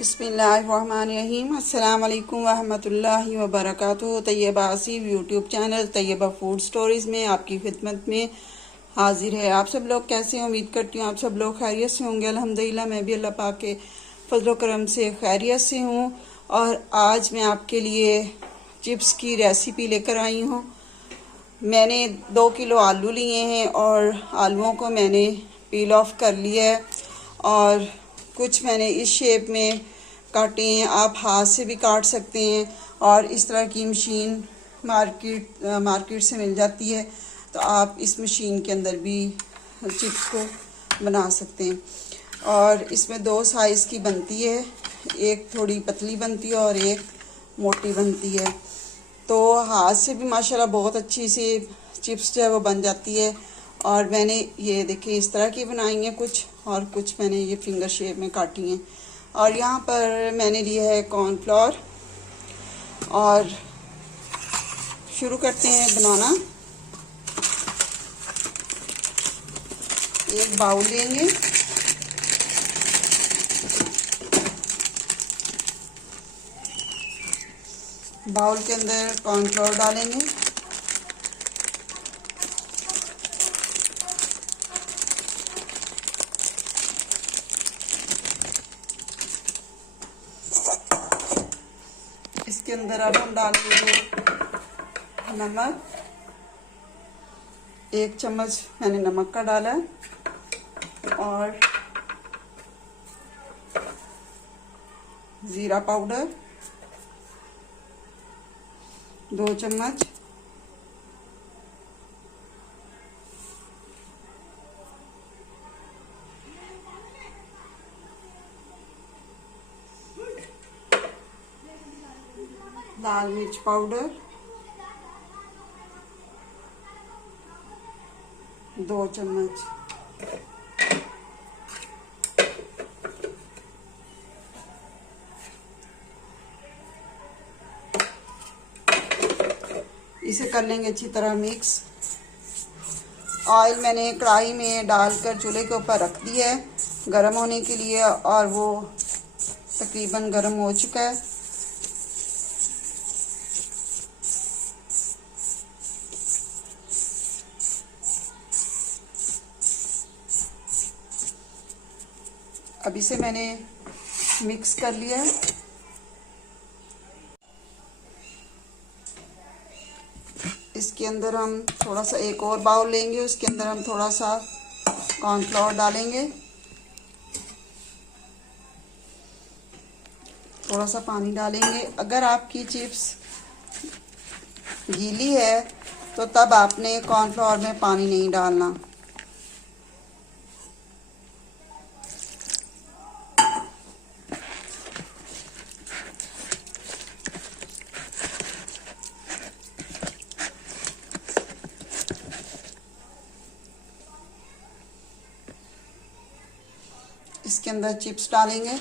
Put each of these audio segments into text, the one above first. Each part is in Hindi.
बिस्मिल्लाहिर्रहमानिर्रहीम। अस्सलाम वालेकुम वरहमतुल्लाहि वबरकातुहू। Tayyaba Asif YouTube channel Tayyaba food stories में आपकी खिदमत में हाजिर है। आप सब लोग कैसे हैं? उम्मीद करती हूँ आप सब लोग खैरियत से होंगे। अल्हम्दुलिल्लाह मैं भी अल्लाह पाक के फजल करम से खैरियत से हूँ। और आज मैं आपके लिए चिप्स की रेसिपी लेकर आई हूँ। मैंने 2 किलो आलू लिए हैं और आलूओं को मैंने पील ऑफ कर लिया है और कुछ मैंने इस शेप में काटे हैं। आप हाथ से भी काट सकते हैं और इस तरह की मशीन मार्केट से मिल जाती है, तो आप इस मशीन के अंदर भी चिप्स को बना सकते हैं। और इसमें 2 साइज़ की बनती है, एक थोड़ी पतली बनती है और एक मोटी बनती है। तो हाथ से भी माशाल्लाह बहुत अच्छी सी चिप्स जो है वो बन जाती है। और मैंने ये देखिए इस तरह की बनाई हैं कुछ, और कुछ मैंने ये फिंगर शेप में काटी हैं। और यहाँ पर मैंने लिया है कॉर्नफ्लोर और शुरू करते हैं बनाना। एक बाउल लेंगे, बाउल के अंदर कॉर्नफ्लोर डालेंगे। इसके अंदर अब हम डालेंगे नमक। 1 चम्मच मैंने नमक का डाला और ज़ीरा पाउडर 2 चम्मच, लाल मिर्च पाउडर 2 चम्मच, इसे कर लेंगे अच्छी तरह मिक्स। ऑयल मैंने कढ़ाई में डालकर चूल्हे के ऊपर रख दिया है गरम होने के लिए और वो तकरीबन गरम हो चुका है। अब इसे मैंने मिक्स कर लिया है। इसके अंदर हम थोड़ा सा एक और बाउल लेंगे, उसके अंदर हम थोड़ा सा कॉर्नफ्लोर डालेंगे, थोड़ा सा पानी डालेंगे। अगर आपकी चिप्स गीली है तो तब आपने कॉर्नफ्लोर में पानी नहीं डालना। इसके अंदर चिप्स डालेंगे।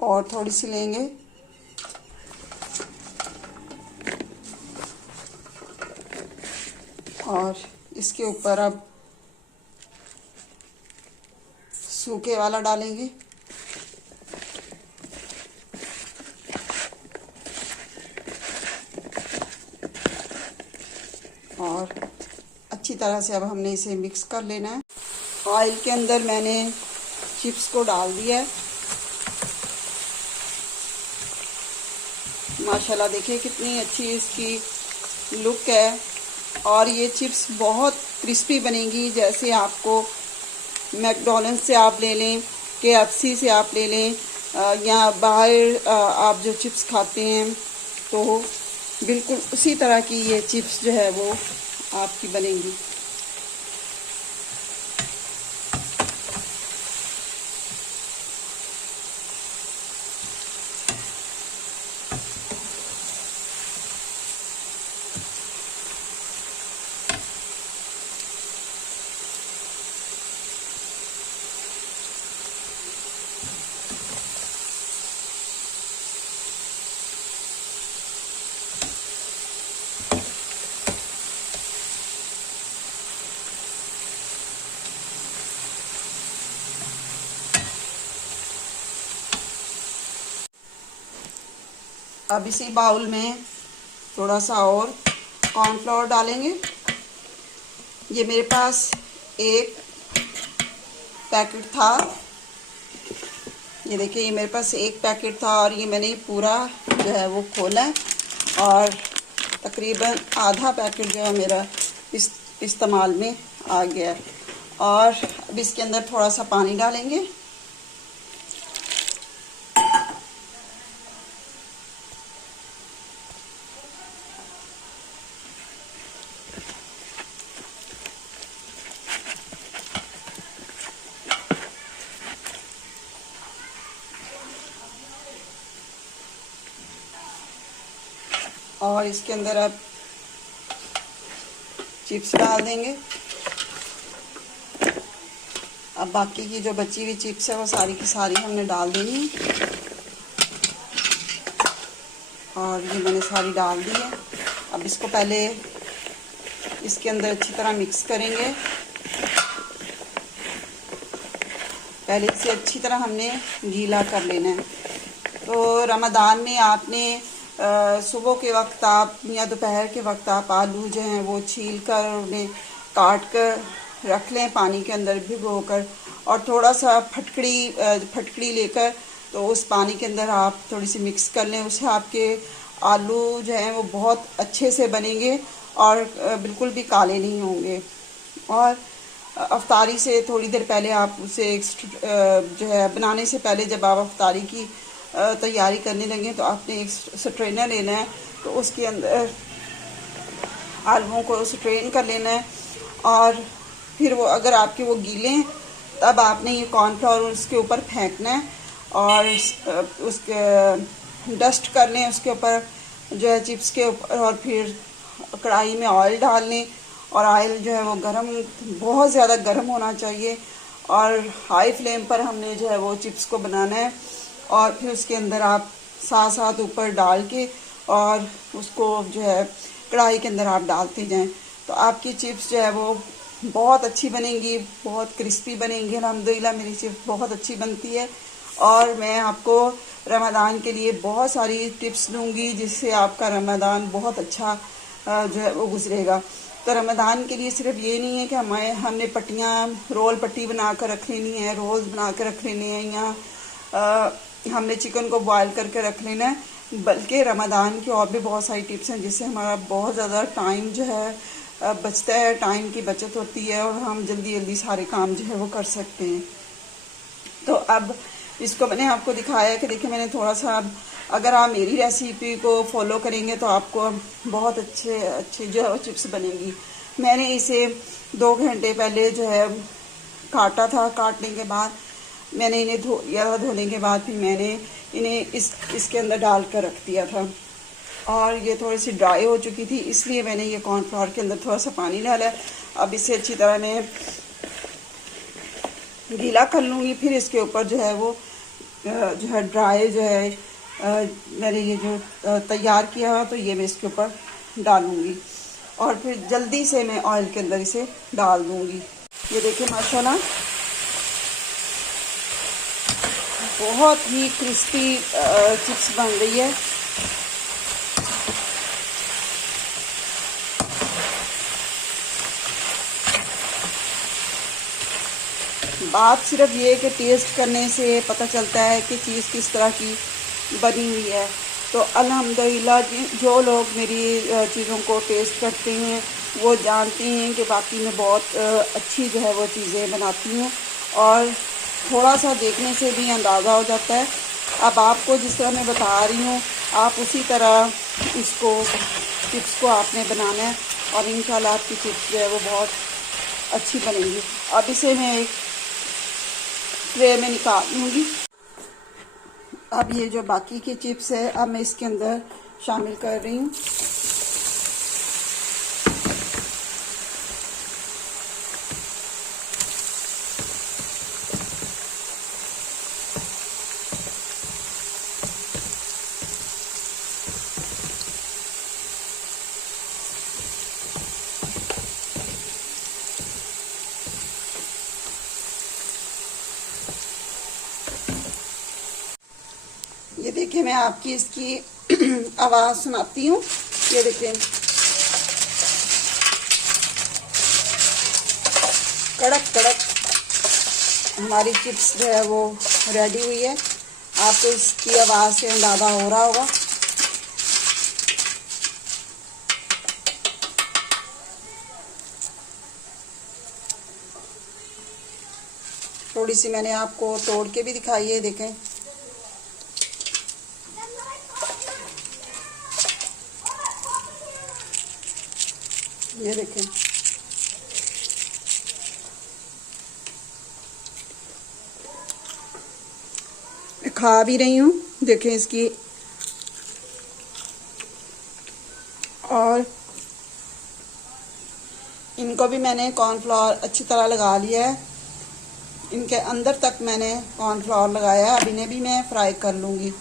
और थोड़ी सी लेंगे और इसके ऊपर अब सूखे वाला डालेंगे। और अच्छी तरह से अब हमने इसे मिक्स कर लेना है। ऑयल के अंदर मैंने चिप्स को डाल दिया है। माशाल्लाह देखिए कितनी अच्छी इसकी लुक है और ये चिप्स बहुत क्रिस्पी बनेगी। जैसे आपको मैकडॉनल्ड्स से आप ले लें, KFC से आप ले लें या बाहर आप जो चिप्स खाते हैं तो बिल्कुल उसी तरह की ये चिप्स जो है वो आपकी बनेंगी। अब इसी बाउल में थोड़ा सा और कॉर्नफ्लोर डालेंगे। ये मेरे पास एक पैकेट था, ये देखिए ये मेरे पास एक पैकेट था और ये मैंने पूरा जो है वो खोला है और तकरीबन आधा पैकेट जो है मेरा इस्तेमाल में आ गया है। और अब इसके अंदर थोड़ा सा पानी डालेंगे। और इसके अंदर अब चिप्स डाल देंगे। अब बाकी की जो बची हुई चिप्स है वो सारी की सारी हमने डाल देनी है। और ये मैंने सारी डाल दी है। अब इसको पहले इसके अंदर अच्छी तरह मिक्स करेंगे। पहले इसे अच्छी तरह हमने गीला कर लेना है। तो रमज़ान में आपने सुबह के वक्त आप या दोपहर के वक्त आप आलू जो हैं वो छील कर उन्हें काट कर रख लें पानी के अंदर भिगो कर, और थोड़ा सा फटकड़ी लेकर तो उस पानी के अंदर आप थोड़ी सी मिक्स कर लें। उससे आपके आलू जो हैं वो बहुत अच्छे से बनेंगे और बिल्कुल भी काले नहीं होंगे। और अफ्तारी से थोड़ी देर पहले आप उसे जो है बनाने से पहले जब आप अफ्तारी की तैयारी करने लगे तो आपने एक स्ट्रेनर लेना है, तो उसके अंदर आलूओं को स्ट्रेन कर लेना है। और फिर वो अगर आपके वो गीले हैं तब आपने ये कॉर्नफ्लोर उसके ऊपर फेंकना है और उसके डस्ट कर लें उसके ऊपर जो है चिप्स के ऊपर। और फिर कढ़ाई में ऑयल डाल लें और ऑयल जो है वो बहुत ज़्यादा गर्म होना चाहिए और हाई फ्लेम पर हमने जो है वो चिप्स को बनाना है। और फिर उसके अंदर आप साथ साथ ऊपर डाल के और उसको जो है कढ़ाई के अंदर आप डालते जाएं, तो आपकी चिप्स जो है वो बहुत अच्छी बनेंगी, बहुत क्रिस्पी बनेंगी। अल्हम्दुलिल्लाह मेरी चिप्स बहुत अच्छी बनती है। और मैं आपको रमज़ान के लिए बहुत सारी टिप्स दूंगी जिससे आपका रमज़ान बहुत अच्छा जो है वो गुजरेगा। तो रमज़ान के लिए सिर्फ ये नहीं है कि हमने रोल पट्टी बना कर रख लेनी है, रोल्स बना कर रख लेने हैं, या हमने चिकन को बॉयल करके रख लेना है, बल्कि रमज़ान की और भी बहुत सारी टिप्स हैं जिससे हमारा बहुत ज़्यादा टाइम जो है बचता है, टाइम की बचत होती है और हम जल्दी जल्दी सारे काम जो है वो कर सकते हैं। तो अब इसको मैंने आपको दिखाया है कि देखिए मैंने थोड़ा सा, अगर आप मेरी रेसिपी को फॉलो करेंगे तो आपको बहुत अच्छे जो है वो चिप्स बनेगी। मैंने इसे 2 घंटे पहले जो है काटा था। काटने के बाद मैंने इन्हें धो लिया था। धोने के बाद फिर मैंने इन्हें इसके अंदर डाल कर रख दिया था और ये थोड़ी सी ड्राई हो चुकी थी, इसलिए मैंने ये कॉर्नफ्लोर के अंदर थोड़ा सा पानी डाला। अब इसे अच्छी तरह मैं गीला कर लूँगी। फिर इसके ऊपर जो है वो जो है ड्राई जो है मैंने ये जो तैयार किया हुआ तो ये मैं इसके ऊपर डालूँगी और फिर जल्दी से मैं ऑयल के अंदर इसे डाल दूँगी। ये देखिए माशाल्लाह बहुत ही क्रिस्पी चिप्स बन रही है। बात सिर्फ ये कि टेस्ट करने से पता चलता है कि चीज़ किस तरह की बनी हुई है। तो अल्हम्दुलिल्लाह जो लोग मेरी चीज़ों को टेस्ट करते हैं वो जानते हैं कि बाकी मैं बहुत अच्छी जो है वो चीज़ें बनाती हूँ और थोड़ा सा देखने से भी अंदाज़ा हो जाता है। अब आपको जिस तरह मैं बता रही हूँ आप उसी तरह इसको चिप्स को आपने बनाना है और इंशाल्लाह आपकी चिप्स जो है वो बहुत अच्छी बनेंगी। अब इसे मैं एक ट्रे में निकाल लूँगी। अब ये जो बाकी की चिप्स है अब मैं इसके अंदर शामिल कर रही हूँ। ये देखिए मैं आपकी इसकी आवाज़ सुनाती हूँ। ये देखिए कड़क कड़क हमारी चिप्स जो है वो रेडी हुई है। आपको इसकी आवाज़ से अंदाज़ा हो रहा होगा। थोड़ी सी मैंने आपको तोड़ के भी दिखाई है, देखें। ये देखें मैं खा भी रही हूँ, देखें इसकी। और इनको भी मैंने कॉर्नफ्लावर अच्छी तरह लगा लिया है। इनके अंदर तक मैंने कॉर्नफ्लावर लगाया है। अब इन्हें भी मैं फ्राई कर लूँगी।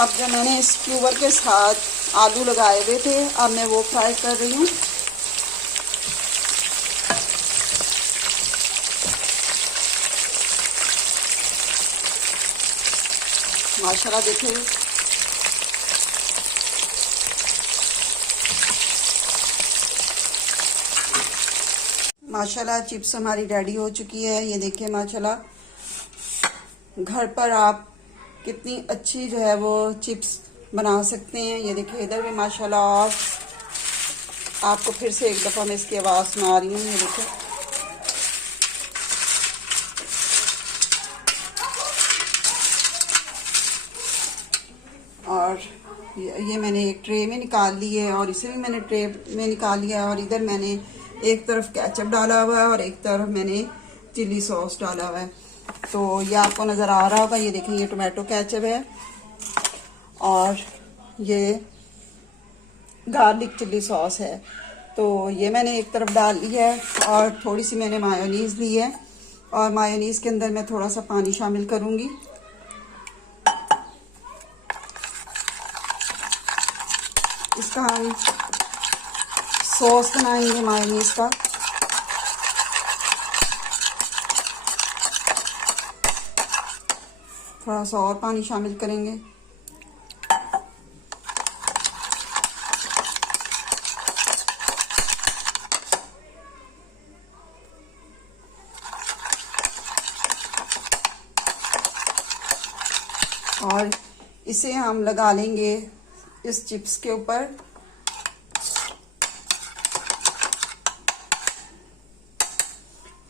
अब जो मैंने इस क्यूबर के साथ आलू लगाए हुए थे अब मैं वो फ्राई कर रही हूँ। माशाल्लाह देखिए माशाल्लाह चिप्स हमारी रेडी हो चुकी है। ये देखिए माशाल्लाह घर पर आप कितनी अच्छी जो है वो चिप्स बना सकते हैं। ये देखिए इधर भी माशाल्लाह। और आपको फिर से एक दफ़ा मैं इसकी आवाज़ सुना रही हूँ। ये देखिए और ये मैंने एक ट्रे में निकाल ली है और इसे भी मैंने ट्रे में निकाल लिया है। और इधर मैंने एक तरफ केचप डाला हुआ है और एक तरफ मैंने चिली सॉस डाला हुआ है। तो ये आपको नज़र आ रहा होगा। ये देखें ये टोमेटो केचप है और ये गार्लिक चिली सॉस है। तो ये मैंने एक तरफ डाल ली है और थोड़ी सी मैंने मायोनीज़ ली है और मायोनीज़ के अंदर मैं थोड़ा सा पानी शामिल करूँगी। इसका हम सॉस बनाएंगे मायोनीज़ का। थोड़ा सा और पानी शामिल करेंगे। और इसे हम लगा लेंगे इस चिप्स के ऊपर।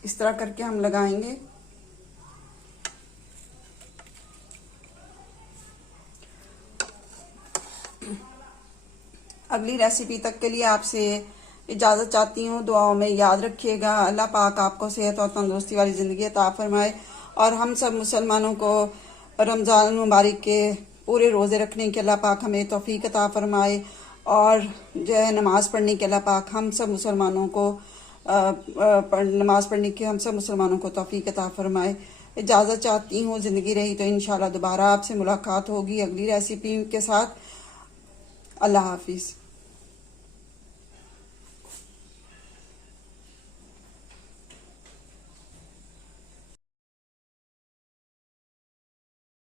इस तरह करके हम लगाएंगे। अगली रेसिपी तक के लिए आपसे इजाज़त चाहती हूँ। दुआओं में याद रखिएगा। अल्लाह पाक आपको सेहत और तंदुरुस्ती वाली ज़िंदगी अता फरमाए और हम सब मुसलमानों को रमज़ान मुबारक के पूरे रोज़े रखने के अल्लाह पाक हमें तौफीक अता फरमाए और जो है नमाज़ पढ़ने के अल्लाह पाक हम सब मुसलमानों को नमाज़ पढ़ने की हम सब मुसलमानों को तौफीक अता फरमाए। इजाज़त चाहती हूँ। ज़िंदगी रही तो इंशाल्लाह दोबारा आपसे मुलाकात होगी अगली रेसिपी के साथ। अल्लाह हाफिज़।